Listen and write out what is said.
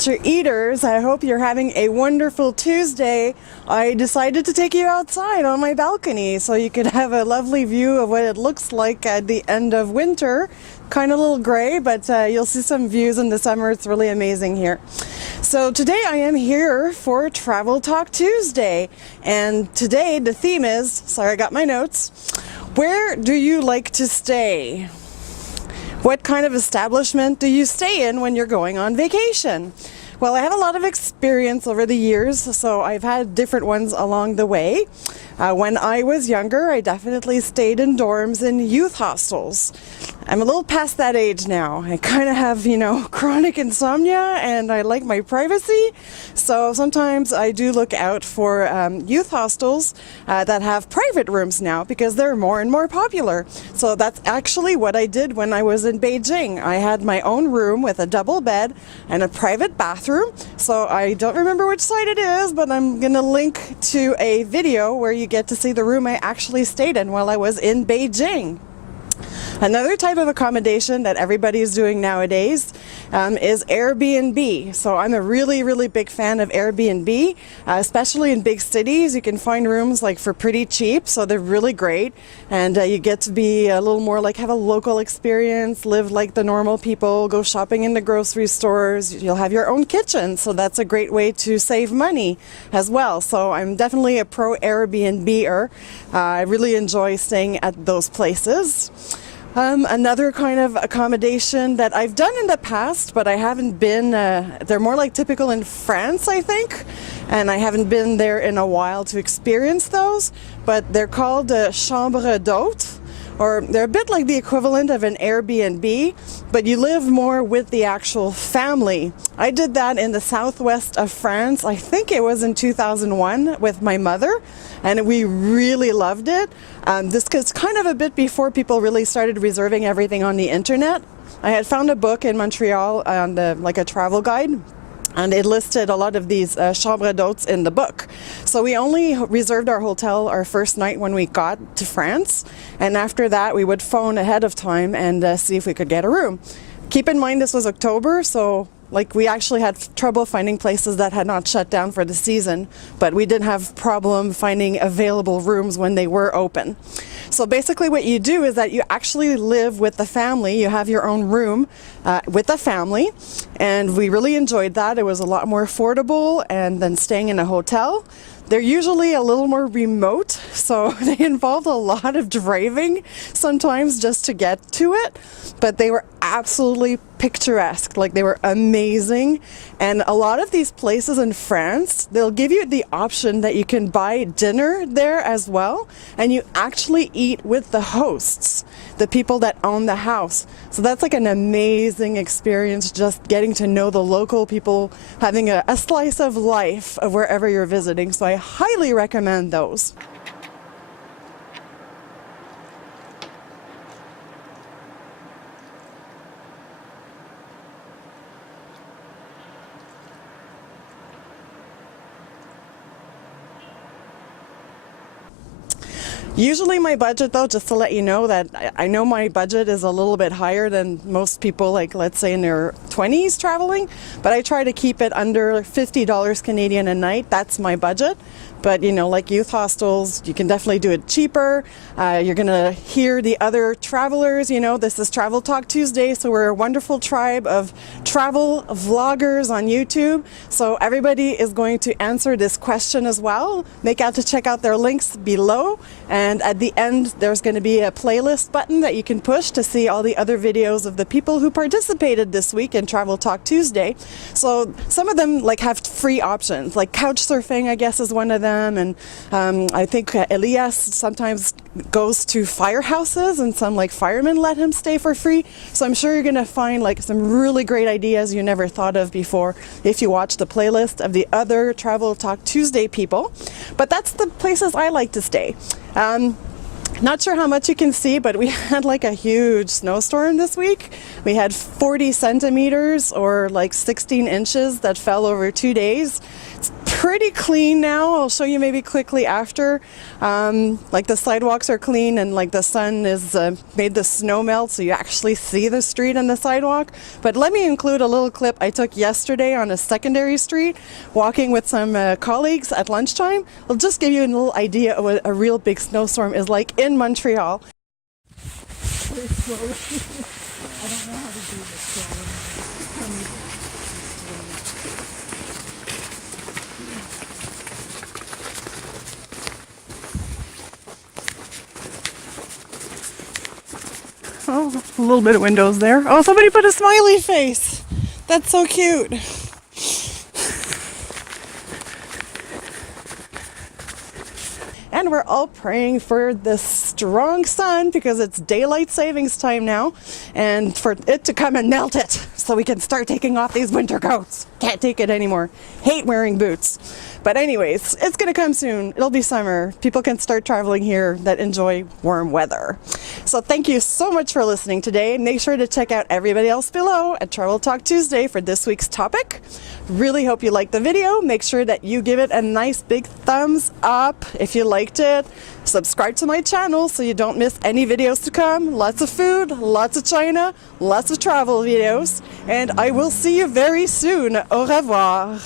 Culture Eaters. I hope you're having a wonderful Tuesday. I decided to take you outside on my balcony so you could have a lovely view of what it looks like at the end of winter. Kind of a little gray, but you'll see some views in the summer. It's really amazing here. So today I am here for Travel Talk Tuesday, and today the theme is, sorry I got my notes, where do you like to stay? What kind of establishment do you stay in when you're going on vacation? Well, I have a lot of experience over the years, so I've had different ones along the way. When I was younger, I definitely stayed in dorms in youth hostels. I'm a little past that age now. I kind of have, chronic insomnia and I like my privacy. So sometimes I do look out for youth hostels that have private rooms now because they're more and more popular. So that's actually what I did when I was in Beijing. I had my own room with a double bed and a private bathroom. So I don't remember which site it is, but I'm going to link to a video where you get to see the room I actually stayed in while I was in Beijing. Another type of accommodation that everybody's doing nowadays is Airbnb. So I'm a really big fan of Airbnb, especially in big cities. You can find rooms like for pretty cheap, so they're really great. And you get to be a little more like have a local experience, live like the normal people, go shopping in the grocery stores. You'll have your own kitchen, so that's a great way to save money as well. So I'm definitely a pro Airbnb-er. I really enjoy staying at those places. Another kind of accommodation that I've done in the past, but I haven't been, they're more like typical in France, I think, and I haven't been there in a while to experience those, but they're called chambre d'hôte, or they're a bit like the equivalent of an Airbnb, but you live more with the actual family. I did that in the southwest of France. I think it was in 2001 with my mother, and we really loved it. This is kind of a bit before people really started reserving everything on the internet. I had found a book in Montreal on like a travel guide, and it listed a lot of these chambre d'hôtes in the book. So we only reserved our hotel our first night when we got to France, and after that we would phone ahead of time and see if we could get a room. Keep in mind this was October, so we actually had trouble finding places that had not shut down for the season, but we didn't have problem finding available rooms when they were open. So basically what you do is that you actually live with the family. You have your own room with the family, and we really enjoyed that. It was a lot more affordable than staying in a hotel. They're usually a little more remote, so they involved a lot of driving sometimes just to get to it, but they were absolutely picturesque. They were amazing. And a lot of these places in France, they'll give you the option that you can buy dinner there as well, and you actually eat with the hosts, the people that own the house. So that's like an amazing experience, just getting to know the local people, having a slice of life of wherever you're visiting. So I highly recommend those. Usually my budget, though, just to let you know that I know my budget is a little bit higher than most people, let's say in their 20s traveling, but I try to keep it under $50 Canadian a night. That's my budget. But, like youth hostels, you can definitely do it cheaper. You're going to hear the other travelers. This is Travel Talk Tuesday, so we're a wonderful tribe of travel vloggers on YouTube. So everybody is going to answer this question as well. Make out to check out their links below. And at the end, there's going to be a playlist button that you can push to see all the other videos of the people who participated this week in Travel Talk Tuesday. So some of them have free options, like couch surfing, I guess, is one of them. And I think Elias sometimes goes to firehouses, and some firemen let him stay for free. So I'm sure you're going to find some really great ideas you never thought of before if you watch the playlist of the other Travel Talk Tuesday people. But that's the places I like to stay. Not sure how much you can see, but we had a huge snowstorm this week. We had 40 centimeters or 16 inches that fell over 2 days. It's pretty clean now. I'll show you maybe quickly after. Like the sidewalks are clean, and like the sun is made the snow melt, so you actually see the street and the sidewalk. But let me include a little clip I took yesterday on a secondary street, walking with some colleagues at lunchtime. I'll just give you a little idea of what a real big snowstorm is like in Montreal. Very slowly. I don't know how to do this. Oh, a little bit of windows there. Oh, somebody put a smiley face. That's so cute. And we're all praying for the strong sun because it's daylight savings time now, and for it to come and melt it so we can start taking off these winter coats. Can't take it anymore. Hate wearing boots. But anyways, it's gonna come soon. It'll be summer. People can start traveling here that enjoy warm weather. So thank you so much for listening today. Make sure to check out everybody else below at Travel Talk Tuesday for this week's topic. Really hope you liked the video. Make sure that you give it a nice big thumbs up if you liked it. Subscribe to my channel so you don't miss any videos to come. Lots of food, lots of China, lots of travel videos, and I will see you very soon. Au revoir.